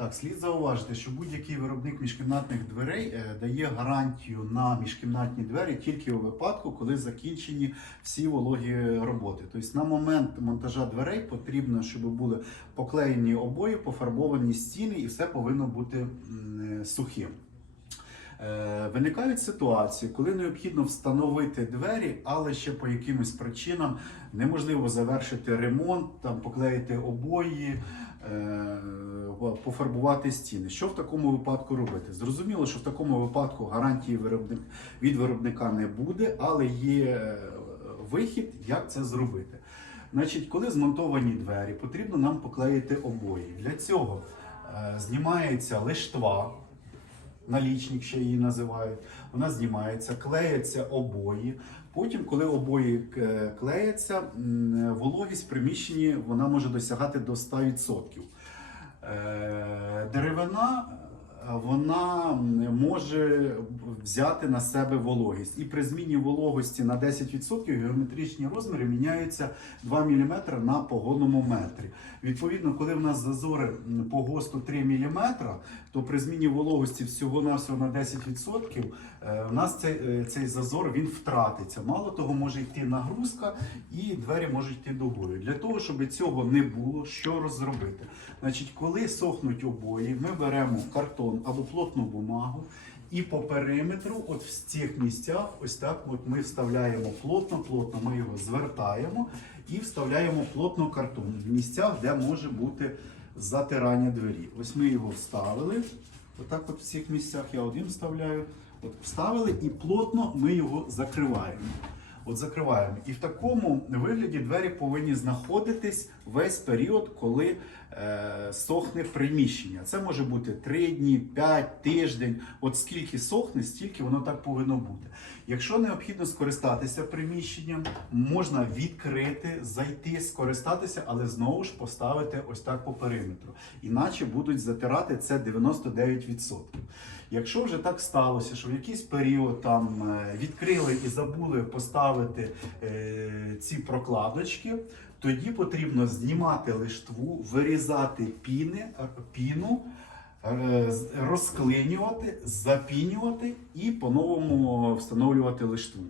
Так, слід зауважити, що будь-який виробник міжкімнатних дверей е, дає гарантію на міжкімнатні двері тільки у випадку, коли закінчені всі вологі роботи. Тобто на момент монтажа дверей потрібно, щоб були поклеєні обої, пофарбовані стіни, і все повинно бути е, сухим. Е, Виникають ситуації, коли необхідно встановити двері, але ще по якимось причинам неможливо завершити ремонт, там поклеїти обої, пофарбувати стіни. Що в такому випадку робити? Зрозуміло, що в такому випадку гарантії виробник, від виробника не буде, але є е, вихід, як це зробити. Значить, коли змонтовані двері, потрібно нам поклеїти обої. Для цього е, знімається лиштва, налічник ще її називають. Вона знімається, клеяться обої. Потім, коли обої е, клеяться, вологість в приміщенні вона може досягати до 100%. Е, Деревина вона може взяти на себе вологість. І при зміні вологості на 10% геометричні розміри міняються 2 мм на погонному метрі. Відповідно, коли в нас зазори по ГОСТу 3 мм, то при зміні вологості всього-навсього на 10% е, у нас цей, е, цей зазор він втратиться. Мало того, може йти нагрузка і двері можуть йти догори. Для того, щоб цього не було, що розробити? Значить, коли сохнуть обої, ми беремо картон або плотну бумагу. І по периметру, от в цих місцях, ось так от ми вставляємо плотно, плотно, ми його звертаємо і вставляємо плотно картон в місцях, де може бути затирання двері. Ось ми його вставили. Отак от в цих місцях я один вставляю. От вставили і плотно ми його закриваємо. От закриваємо. І в такому вигляді двері повинні знаходитись весь період, коли е, сохне приміщення. Це може бути 3 дні, 5, тиждень. От скільки сохне, стільки воно так повинно бути. Якщо необхідно скористатися приміщенням, можна відкрити, зайти, скористатися, але знову ж поставити ось так по периметру. Іначе будуть затирати це 99%. Якщо вже так сталося, що в якийсь період там е, відкрили і забули поставити е, ці прокладочки, тоді потрібно знімати лиштву, вирізати піни, е, піну, е, розклинювати, запінювати і по-новому встановлювати лиштву.